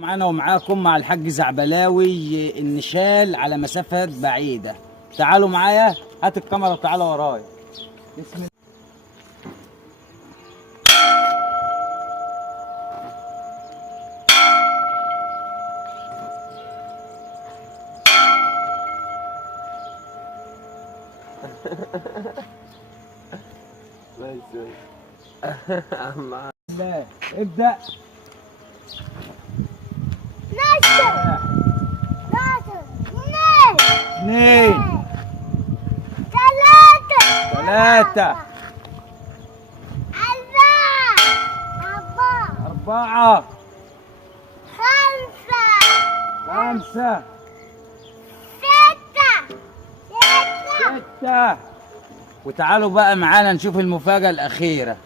معانا ومعاكم مع الحاج زعبلاوي النشال على مسافات بعيدة. تعالوا معايا، هات الكاميرا وتعالى ورايا. بسم الله. لا ابدأ. اثنين ثلاثة أربعة خمسة ستة. وتعالوا بقى معانا نشوف المفاجأة الأخيرة.